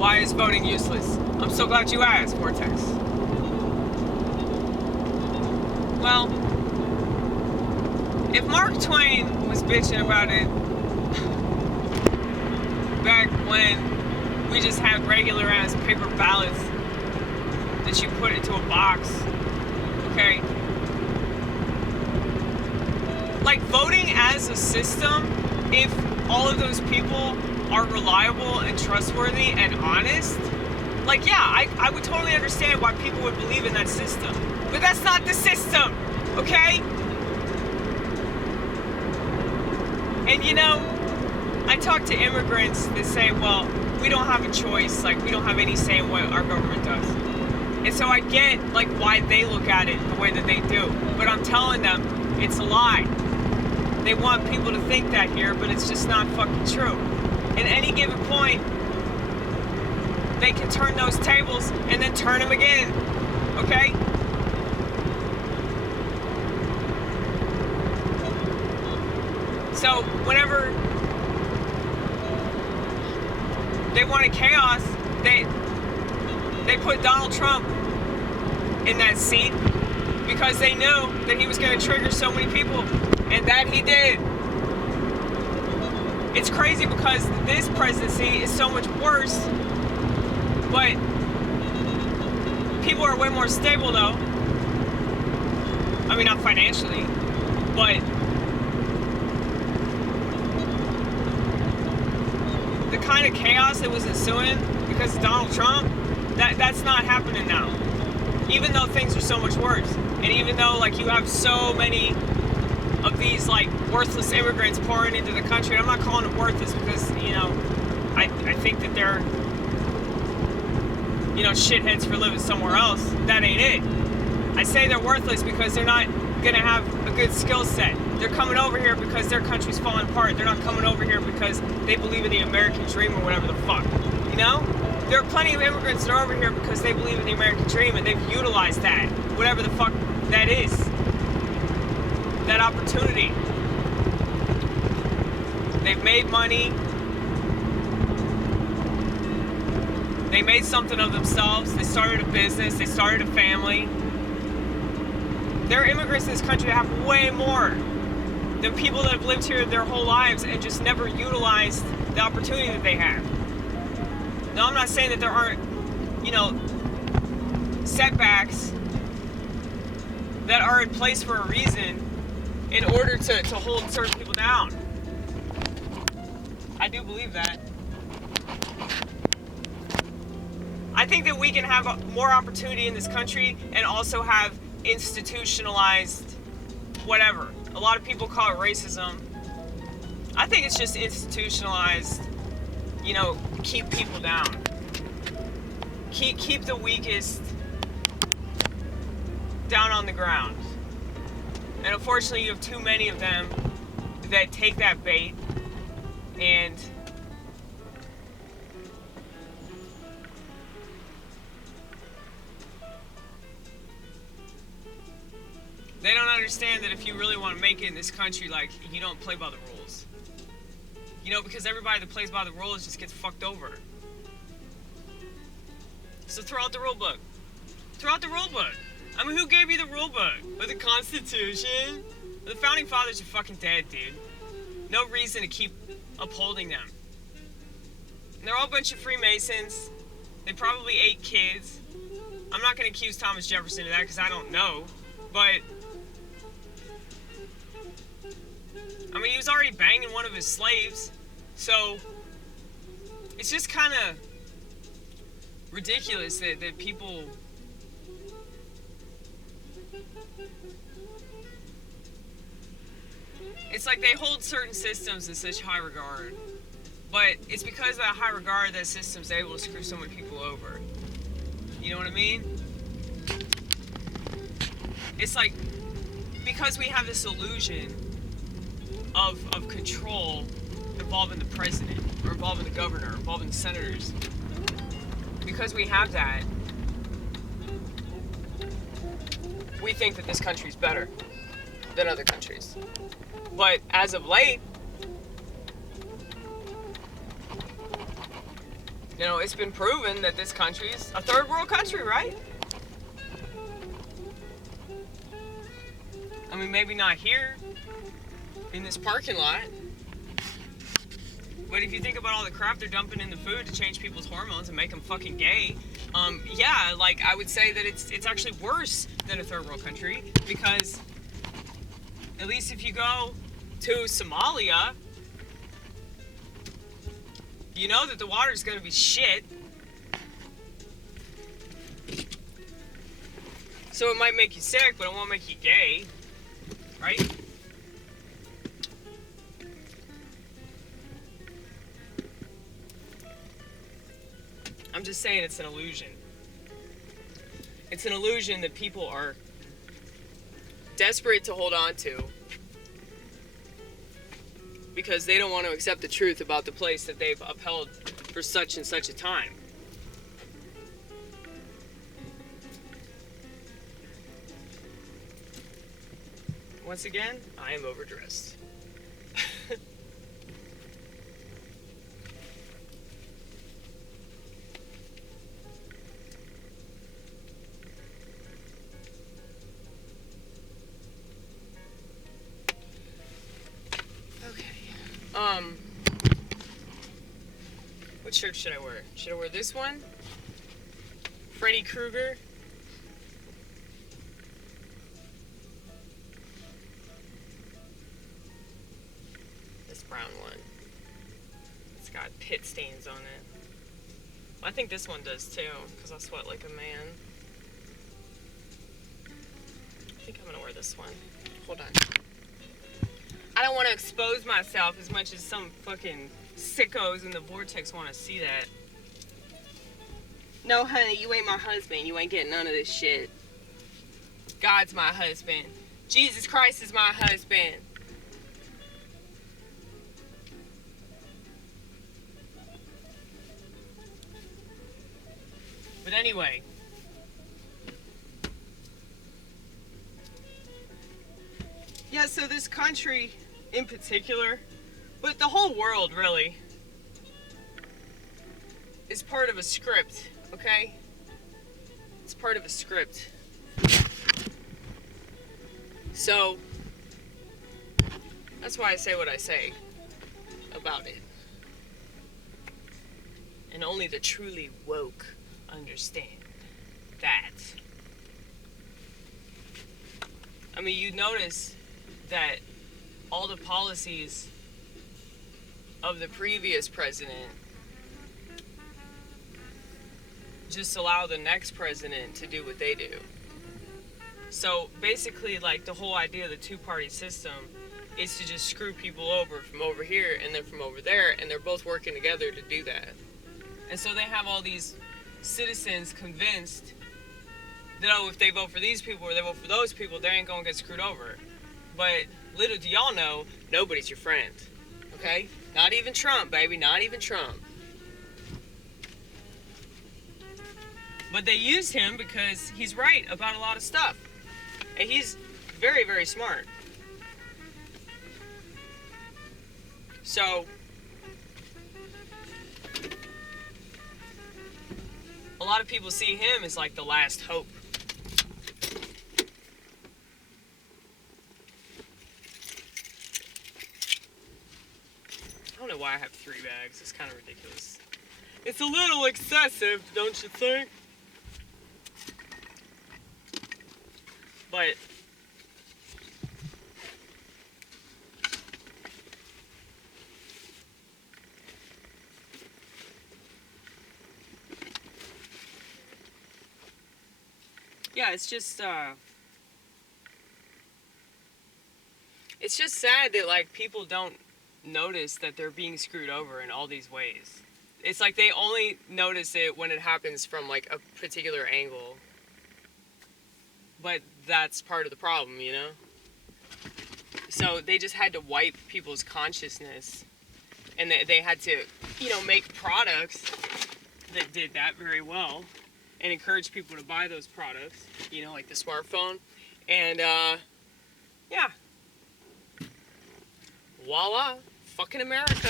Why is voting useless? I'm so glad you asked, Vortex. Well, if Mark Twain was bitching about it back when we just had regular ass paper ballots that you put into a box, okay? Like, voting as a system, if all of those people are reliable and trustworthy and honest, like, yeah, I would totally understand why people would believe in that system. But that's not the system, okay? And you know, I talk to immigrants that say, well, we don't have a choice, like, we don't have any say in what our government does. And so I get, like, why they look at it the way that they do. But I'm telling them, it's a lie. They want people to think that here, but it's just not fucking true. At any given point, they can turn those tables and then turn them again, okay? So whenever they wanted chaos, they put Donald Trump in that seat because they knew that he was going to trigger so many people, and that he did. It's crazy because this presidency is so much worse, but people are way more stable though. I mean, not financially, but the kind of chaos that was ensuing because of Donald Trump, that's not happening now. Even though things are so much worse, and even though, like, you have so many of these, like, worthless immigrants pouring into the country. I'm not calling them worthless because, you know, I think that they're, you know, shitheads for living somewhere else. That ain't it. I say they're worthless because they're not gonna have a good skill set. They're coming over here because their country's falling apart. They're not coming over here because they believe in the American dream or whatever the fuck, you know? There are plenty of immigrants that are over here because they believe in the American dream and they've utilized that, whatever the fuck that is. That opportunity. They've made money. They made something of themselves. They started a business. They started a family. There are immigrants in this country that have way more than people that have lived here their whole lives and just never utilized the opportunity that they have. Now, I'm not saying that there aren't, you know, setbacks that are in place for a reason in order to hold certain people down. I do believe that. I think that we can have more opportunity in this country and also have institutionalized whatever. A lot of people call it racism. I think it's just institutionalized, you know, keep people down. Keep the weakest down on the ground. And unfortunately, you have too many of them that take that bait and they don't understand that if you really want to make it in this country, like, you don't play by the rules. You know, because everybody that plays by the rules just gets fucked over. So throw out the rule book. Throw out the rule book. I mean, who gave you the rule book? Or the Constitution? The Founding Fathers are fucking dead, dude. No reason to keep upholding them. And they're all a bunch of Freemasons. They probably ate kids. I'm not going to accuse Thomas Jefferson of that because I don't know. But I mean, he was already banging one of his slaves. So it's just kind of ridiculous that people it's like they hold certain systems in such high regard, but it's because of that high regard that system's able to screw so many people over. You know what I mean? It's like, because we have this illusion of control involving the president, or involving the governor, or involving the senators, because we have that, we think that this country's better than other countries. But as of late, You know, it's been proven that this country's a third world country, right? I mean, maybe not here, in this parking lot. But if you think about all the crap they're dumping in the food to change people's hormones and make them fucking gay, yeah, like, I would say that it's actually worse than a third world country, because at least if you go to Somalia, you know that the water's gonna be shit. So it might make you sick, but it won't make you gay, right? I'm just saying it's an illusion. It's an illusion that people are desperate to hold on to because they don't want to accept the truth about the place that they've upheld for such and such a time. Once again, I am overdressed. What shirt should I wear? Should I wear this one? Freddy Krueger? This brown one. It's got pit stains on it. Well, I think this one does too, because I sweat like a man. I think I'm gonna wear this one. Hold on. I don't want to expose myself as much as some fucking sickos in the vortex want to see that. No, honey, you ain't my husband. You ain't getting none of this shit. God's my husband. Jesus Christ is my husband. But anyway. Yeah, so this country in particular, but the whole world really, is part of a script, okay? It's part of a script. So, that's why I say what I say about it. And only the truly woke understand that. I mean, you notice that all the policies of the previous president just allow the next president to do what they do. So basically, like, the whole idea of the two-party system is to just screw people over from over here and then from over there, and they're both working together to do that. And so they have all these citizens convinced that, oh, if they vote for these people or they vote for those people, they ain't gonna get screwed over. But little do y'all know, nobody's your friend, okay? Not even Trump, baby, not even Trump. But they use him because he's right about a lot of stuff. And he's very, very smart. So, a lot of people see him as like the last hope. I don't know why I have 3 bags. It's kind of ridiculous. It's a little excessive, don't you think? But yeah, it's just sad that, like, people don't notice that they're being screwed over in all these ways. It's like they only notice it when it happens from, like, a particular angle. But that's part of the problem, you know? So they just had to wipe people's consciousness. And they had to, you know, make products that did that very well. And encourage people to buy those products. You know, like the smartphone. And, yeah. Voila. Fucking America.